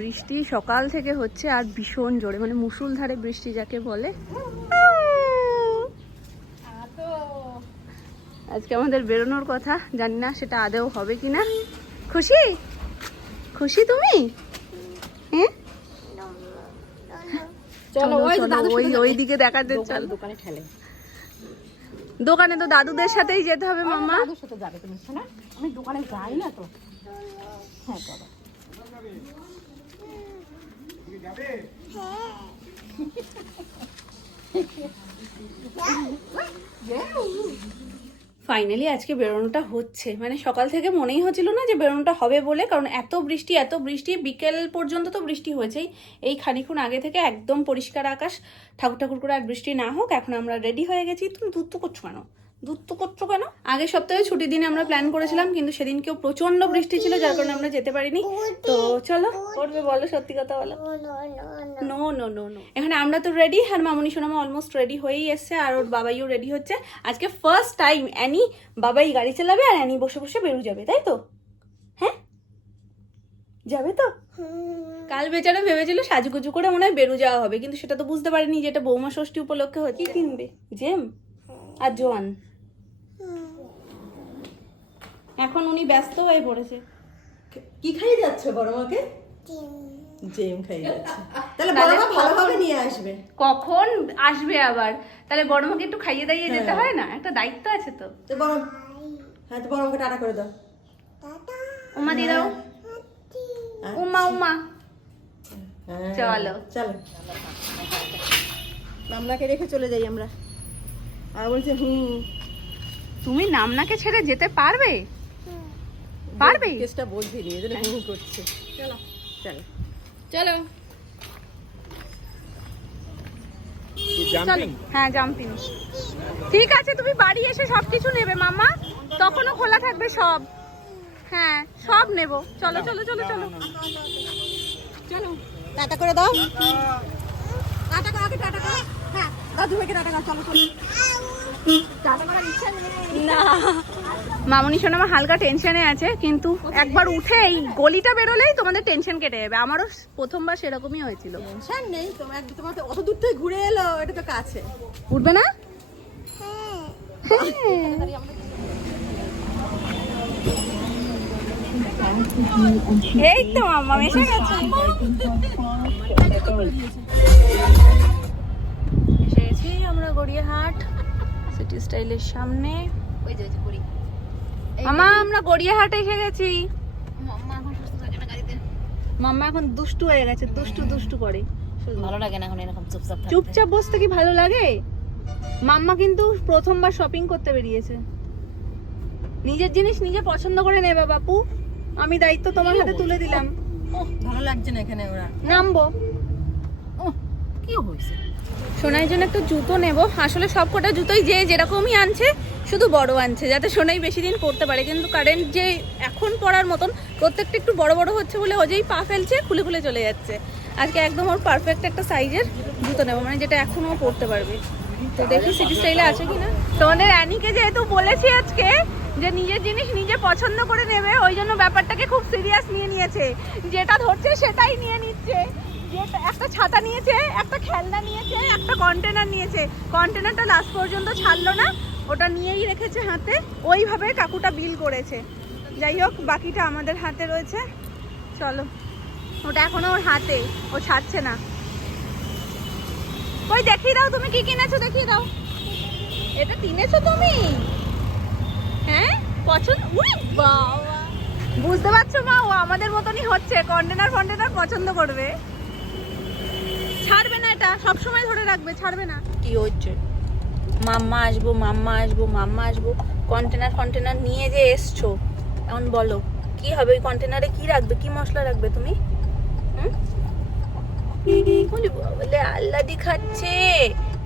বৃষ্টি সকাল থেকে হচ্ছে আর ভীষণ জোরে, মানে মুষলধারে বৃষ্টি যাকে বলে। আজকে আমাদের বেরোনোর কথা, জানি না সেটা আদেও হবে কিনা। খুশি খুশি তুমি? হ্যাঁ চলো ওই দিকে দেখা যাচ্ছে। দোকানে খেলে, দোকানে তো দাদুদের সাথেই যেতে হবে মাম্মা। দাদুর সাথে যাবে তুমি না? আমি দোকানে যাই না তো। হ্যাঁ চলো। ফাইনালি আজকে বেরোনোটা হচ্ছে, মানে সকাল থেকে মনেই হচ্ছিল না যে বেরোনোটা হবে বলে, কারণ এত বৃষ্টি বিকেল পর্যন্ত তো বৃষ্টি হয়েছেই। এই খানিক্ষণ আগে থেকে একদম পরিষ্কার আকাশ, ঠাকুর করে আর বৃষ্টি না হোক। এখন আমরা রেডি হয়ে গেছি। তুমি দুধ তো করছো কেন? আগের সপ্তাহে ছুটির দিনে আমরা প্ল্যান করেছিলাম, কিন্তু সেদিনকেও প্রচন্ড বৃষ্টি ছিল, যার কারণে আমরা যেতে পারিনি। তো চলো করবে, বলো সত্যি কথা বলো। নো নো নো নো, এখানে আমরা তো রেডি, আর মামুনি সোনামা অলমোস্ট রেডি হয়েই এসছে, আর ওর বাবাইও রেডি হচ্ছে। আজকে ফার্স্ট টাইম অ্যানি বাবাই গাড়ি চালাবে আর অ্যানি বসে বসে বেরু যাবে, তাই তো? হ্যাঁ যাবে তো। কাল বেচারা ভেবেছিল সাজুগুজু করে মনে হয় বেরু যাওয়া হবে, কিন্তু সেটা তো বুঝতে পারিনি যে এটা বৌমা ষষ্ঠী উপলক্ষে হচ্ছে। কি কিনবে? জেম আর জোয়ান। এখন উনি ব্যস্ত হয়ে পড়েছে। কি খাইয়ে যাচ্ছে বড় মাকে? জেম খাইয়ে যাচ্ছে। তাহলে বড় মা ভালোভাবে নিয়ে আসবে। কখন আসবে আবার? তাহলে বড় মাকে একটু খাইয়ে দাইয়ে যেতে হয় না? একটা দায়িত্ব আছে তো। তো বড়, হ্যাঁ তো বড় মাকে টাটা করে দাও। উমা দিয়ে দাও। উমা চলো চলো, নামনাকে রেখে চলে যাই আমরা। আর বলছে তুমি নামনাকে ছেড়ে যেতে পারবে? কেসটা বলছি নি, এজন্য করছে। চলো চলো চলো চলো। হ্যাঁ জাম্পিং। ঠিক আছে, তুমি বাড়ি এসে সবকিছু নেবে মামা, তখনও খোলা থাকবে সব। হ্যাঁ সব নেব। চলো চলো চলো চলো চলো। টাটা করে দাও। টাটা করো, আগে টাটা করো। হ্যাঁ দাদু ভাইকে টাটা করো। চলো চলো। টাটা করার ইচ্ছা নেই না, মামুনি সোনামা হালকা টেনশনে আছে, কিন্তু একবার উঠে এই গলিটা বেরোলেই তোমাদের টেনশন কেটে যাবে। আমারও প্রথমবার সেরকমই হয়েছিল। টেনশন নেই, তোমার অত দূর থেকে ঘুরে এলো, এটা তো কাছে। উঠবে না? এই তো মাম্মা এসে গেছে। এসে গেছি আমরা গড়িয়াহাট সিটি স্টাইলের সামনে। ওই যে করি মামা আমরা গড়িয়াহাটে এসে গেছি। মাম্মা এখন দুষ্টু হয়ে গেছে, দুষ্টু করে। ভালো লাগে না এখন এরকম চুপচাপ বসতে কি ভালো লাগে? মাম্মা কিন্তু প্রথমবার শপিং করতে বেরিয়েছে। নিজের জিনিস নিজে পছন্দ করে নেবে বাপু, আমি দায়িত্ব তোমার হাতে তুলে দিলাম। ভালো লাগছে না এখানে ওরা। নামবো। কি হয়েছে? সোনাইয়ের জন্য একটা জুতো নেব। আসলে সব কটা জুতোই যে যেরকমই আনছে, শুধু বড় আনছে যাতে সোনাই বেশি দিন পরতে পারে। কিন্তু কারেন্ট যে এখন পরার মতন প্রত্যেকটা একটু বড় হচ্ছে বলে ও যেই পা ফেলছে খুলে চলে যাচ্ছে। আজকে একদম ওর পারফেক্ট একটা সাইজের জুতো নেবো, মানে যেটা এখনো পরতে পারবে। তো দেখি সিটি স্টাইলে আছে কিনা। তোমাদের অ্যানিকে যেহেতু বলেছি আজকে যে নিজের জিনিস নিজে পছন্দ করে নেবে, ওই জন্য ব্যাপারটাকে খুব সিরিয়াস নিয়ে নিয়েছে। যেটা ধরছে সেটাই নিয়ে নিচ্ছে। একটা ছাতা নিয়েছে, একটা খেলনা নিয়েছে, একটা কন্টেনার নিয়েছে। কন্টেনারটা লাস্ট পর্যন্ত ছাড়লো না, ওটা নিয়েই রেখেছে হাতে। ওইভাবে কাকুটা বিল করেছে। যাই হোক, বাকিটা আমাদের হাতে রয়েছে। চলো, ওটা এখনো ওর হাতে, ও ছাড়ছে না। ওই দেখিয়ে দাও তুমি কি কিনেছো, দেখিয়ে দাও। এটা কিনেছো তুমি? হ্যাঁ পছন্দ। উই বাবা, বুঝতে পারছো মা, ও আমাদের মতনই হচ্ছে। কন্টেনার পছন্দ করবে, ছাড়বে না। এটা সবসময় ধরে রাখবে, ছাড়বে না। কি হচ্ছে? মাম্মা আসবো। কন্টেনার নিয়ে যে এসছো, এখন বলো কি হবে? ওই কন্টেনারে কি রাখবে? কি মশলা রাখবে তুমি? বলে আল্লাহ দেখাচ্ছে,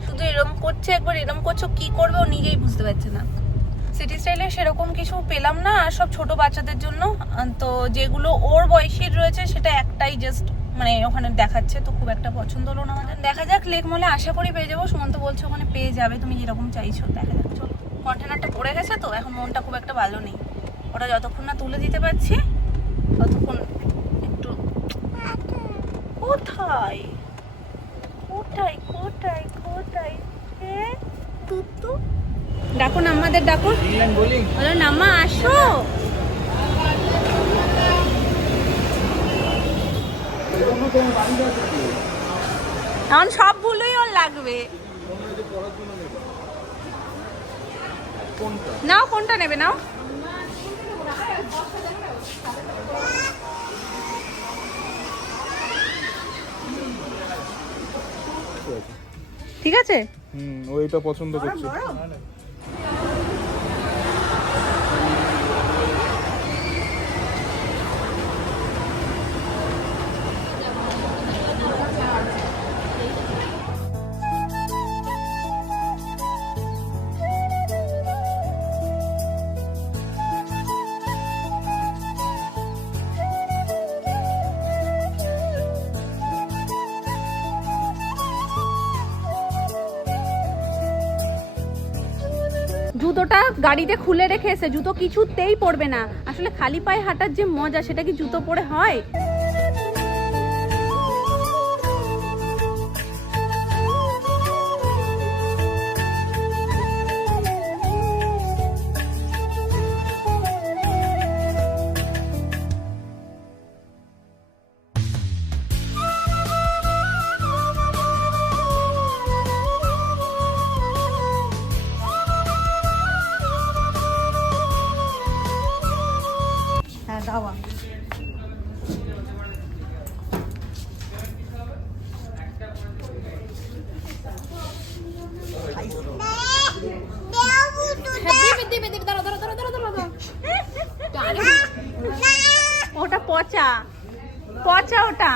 শুধু এরম করছে। একবার এরম করছো, কি করবে ও নিজেই বুঝতে পারছে না। সিটি স্টাইলে সেরকম কিছু পেলাম না, আর সব ছোট বাচ্চাদের জন্য। তো যেগুলো ওর বয়সের রয়েছে সেটা একটাই জাস্ট মানে ওখানে দেখাচ্ছে, তো খুব একটা পছন্দ হলো না আমাদের। দেখা যাক, লেক মলে আশা করি পেয়ে যাবো। সুমন্ত বলছে ওখানে পেয়ে যাবে তুমি যেরকম চাইছো। দেখা যাক, চলো। কন্টেনারটা পড়ে গেছে তো এখন মনটা খুব একটা ভালো নেই। ওটা যতক্ষণ না তুলে দিতে পারছি ততক্ষণ একটু কোথায় কোথায় কোথায় কোথায়? তুতু ডাকো, নাম্মাদের ডাকো, বলো নাম্মা আসো। এখন সব ভুলই ওর লাগবে। নাও, কোনটা নেবে নাও। ঠিক আছে, ওইটা পছন্দ করছে। জুতোটা গাড়িতে খুলে রেখে এসে জুতো কিছুতেই পরবে না। আসলে খালি পায়ে হাঁটার যে মজা সেটা কি জুতো পরে হয়? হ্যাঁ দাওয়া ওটা পচা পচা, ওটা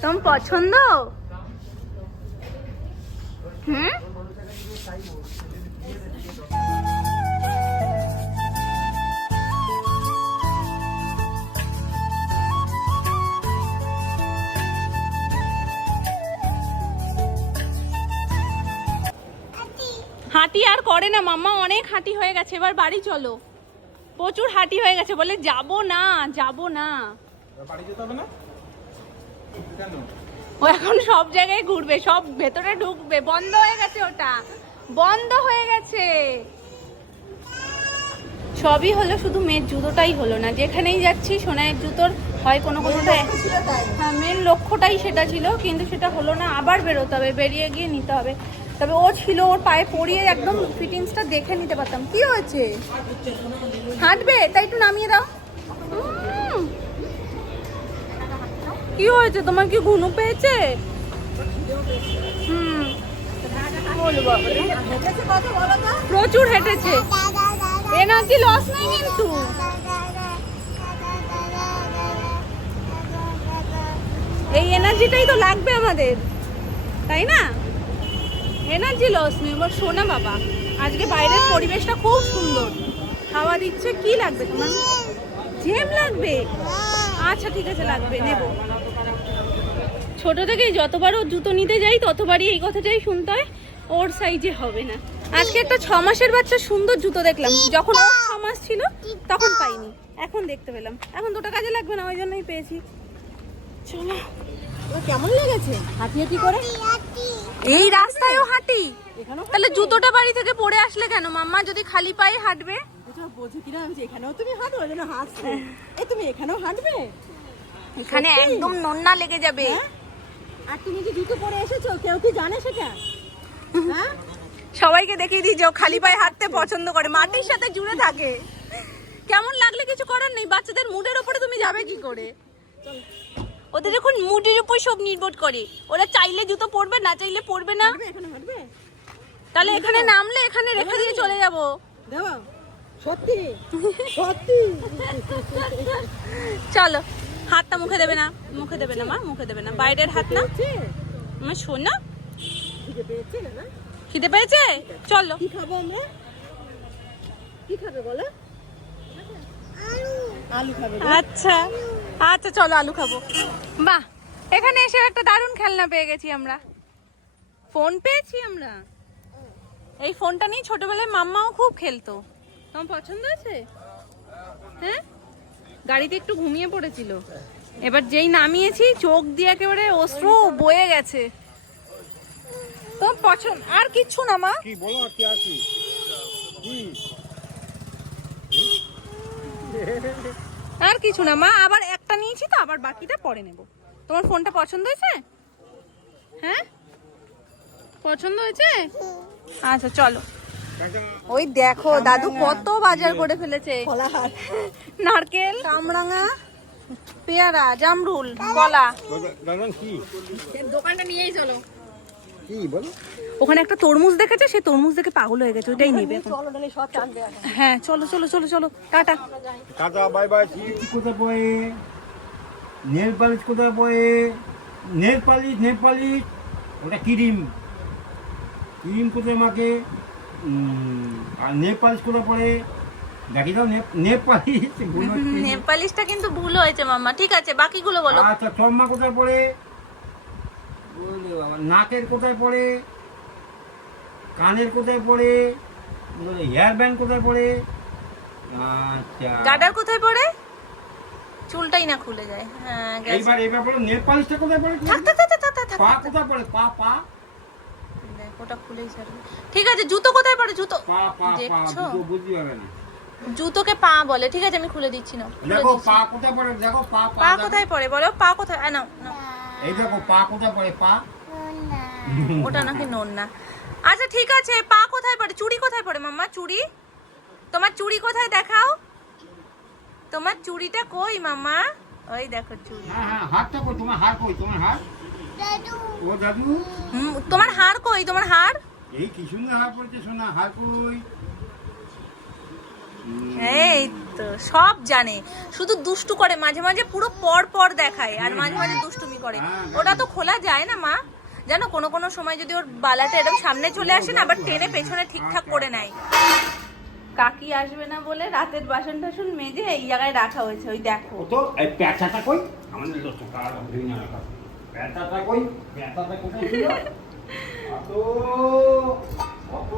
তোমার পছন্দ? হুম, হাঁটি আর করে না মাম্মা, অনেক হাঁটি হয়ে গেছে, এবার বাড়ি চলো। প্রচুর হাঁটি হয়ে গেছে, বলে যাবো না যাবো না। বাড়ি যেতে হবে না কেন? ও এখন সব জায়গায় ঘুরবে, সব ভেতরে ঢুকবে। বন্ধ হয়ে গেছে, ওটা বন্ধ হয়ে গেছে। সবই হলো, শুধু মেয়ের জুতোটাই হলো না। যেখানেই যাচ্ছি সোনাইয়ের জুতোর হয় কোনো কোনোটা, হ্যাঁ মেন লক্ষ্যটাই সেটা ছিল, কিন্তু সেটা হলো না। আবার বেরোতে হবে, বেরিয়ে গিয়ে নিতে হবে। তবে ও ছিল, ওর পায়ে পরিয়ে একদম ফিটিংসটা দেখে নিতে পারতাম। কি হয়েছে, হাঁটবে তাই একটু নামিয়ে দাও। কি হয়েছে তোমার, কি ঘুনু পেয়েছে? বলবো প্রচুর হেঁটেছে, এনার্জি লস নেই কিন্তু। এই এনার্জিটাই তো লাগবে আমাদের, তাই না? এনার্জি লস নেই। এবার শোনা বাবা, আজকে বাইরের পরিবেশটা খুব সুন্দর, হাওয়া দিচ্ছে। কি লাগবে তোমার? জেম লাগবে? আচ্ছা ঠিক আছে, লাগবে, নেব। ছোট থেকেই যতবার ও জুতো নিতে যাই ততবারই এই কথাটাই শুনতে হয়, ওর সাইজে হবে না। আজকে একটা 6 মাসের বাচ্চা সুন্দর জুতো দেখলাম, যখন ও 6 মাস ছিল তখন পাইনি, এখন দেখতে পেলাম। এখন দুটো কাজে লাগবে না, ওই জন্যই পেয়েছি। চলো, কেমন লেগেছে হাঁটি হাঁটি করে? এই রাস্তায়ও হাঁটি? এখানেও তাহলে জুতোটা বাড়ি থেকে পরে আসলে কেন মাম্মা, যদি খালি পায়ে হাঁটবে? এটা বোঝো কিনা, আমি এখানেও তুমি হাঁটো, ওই জন্য হাসছো। এই তুমি এখানেও হাঁটবে? এখানে সত্যি? একদম নন্না লেগে যাবে। হ্যাঁ? আর তুমি যে জুতো পরে এসেছো, কেউ কি জানে সেটা? হ্যাঁ, সবাইকে দেখিয়ে দিই যে ও খালি পায়ে হাঁটতে পছন্দ করে, মাটির সাথে জুড়ে থাকে। কেমন লাগলে কিছু করার নেই, বাচ্চাদের মুডের উপরে তুমি যাবে কি করে? ওদের এখন মুডের উপর সব নির্ভর করে, ওরা চাইলে জুতো পরবে, না চাইলে পরবে না। হাঁটবে এখানে, হাঁটবে? তাহলে এখানে নামলে এখানে রেখে দিয়ে চলে যাব। দেবো? সত্যি সত্যি? চলো, হাতটা মুখে দেবে না, মুখে দেবে না মা, মুখে দেবে না, বাইরের হাত না। পেয়েছে? আমার শোন না, খিদে পেয়েছে না? খিদে পেয়েছে? চলো। কি খাবো আমরা? কি খাবে বলো? আলু খাবে? আচ্ছা আচ্ছা, চলো আলু খাবো। বাহ, এখানে এসে একটা দারুণ খেলনা পেয়ে গেছি আমরা, ফোন পেয়েছি আমরা। এই ফোনটা নিয়ে ছোটবেলায় মাম্মাও খুব খেলতো। তোমার পছন্দ আছে? হ্যাঁ, গাড়িতে একটু ঘুমিয়ে পড়েছিল, এবার যেই নামিয়েছি চোখ দিয়ে একেবারে অশ্রু বয়ে গেছে। তোমার পছন্দ আর কিচ্ছু না মা? কি বলো আর কি আছে কি আর কিছু না মা, আবার একটা নিয়েছি তো, আবার বাকিটা পরে নেব। তোমার ফোনটা পছন্দ হয়েছে? হ্যাঁ, পছন্দ হয়েছে? আচ্ছা চলো। ওই দেখো দাদু কত বাজার করে ফেলেছে। কলাহাট, নারকেল, কামরাঙা, পেয়ারা, জামরুল, কলা। দাদা কি দোকানটা নিয়েই চলো। কি বলো? ওখানে একটা তরমুজ দেখেছে, সে তরমুজ দেখে পাগল হয়ে গেছে, ওইটাই নেবে এখন। চলো ডলে সব টানবে এখন। হ্যাঁ চলো চলো চলো চলো, টাটা। Tata bye bye. কোথায় পড়ে নেল পালিশ? কোথায় পড়ে নেল পালিশ? নেল পালিশ ওটা ক্রিম। ক্রিম কোথায় মাকে? আর নেল পালিশ কোথায় পড়ে? দেখি দাও নেল পালিশ। নেপালিশটা কিন্তু ভুল হয়েছে মাম্মা, ঠিক আছে বাকিগুলো বলো। আচ্ছা চম্মা কোথায় পড়ে? বলে বাবা। নাকের কোথায় পড়ে? কানের কোথায় পড়ে? হেয়ার ব্যান্ড কোথায় পড়ে? আচ্ছা গাডার কোথায় পড়ে? চুলটাই না খুলে যায়। হ্যাঁ গেছে। এইবার বলো নেল পালিশটা কোথায় পড়ে? থাক থাক থাক থাক থাক থাক। পা কোথায় পড়ে? পা পা দেখ, ওটা খুলেই ছাড়বে। ঠিক আছে, জুতো কোথায় পড়ে? জুতো পা পা পা দেখছো? দুটো বুঝতে পারবে না। জুতোকে পা বলে। ঠিক আছে আমি খুলে দিচ্ছি না। দেখো পা কোথায় পড়ে? দেখো পা পা পা দেখো। কোথায় পড়ে বলো, পা কোথায়? নাও নাও। এই দেখো পা কোথায় পড়ে? পা ওটা নাকি নোন না। আচ্ছা ঠিক আছে, পা কোথায় পড়ে? চুড়ি কোথায় পড়ে মাম্মা? চুড়ি, তোমার চুড়ি কোথায় দেখাও? তোমার চুড়িটা কই মাম্মা? ওই দেখো চুড়ি। হ্যাঁ হ্যাঁ হাতটা কই? তোমার হাত কই? তোমার হাত? ও দাদু তোমার হাড় কই? তোমার হাড়? এই কি সুন্দর হাত পড়ছে সোনা। হাত কই? এই তো সব জানে, শুধু দুষ্টু করে মাঝে মাঝে, পুরো পর পর দেখায় আর মাঝে মাঝে দুষ্টুমি করে। ওটা তো খোলা যায় না মা, জানো কোনো কোনো সময় যদি ওর বালাটা এরকম সামনে চলে আসে না, আবার টেনে পেছনে ঠিকঠাক করে নেয়। কাকি আসবে না বলে রাতের বাসন টাসন মেজে এই জায়গায় রাখা হয়েছে, ওই দেখো। ও তো এই প্যাঁচাটা কই? আমাদের তো সকাল ধরে না রাখা। প্যাঁচাটা কই? প্যাঁচাটা কোথায় ছিল? অত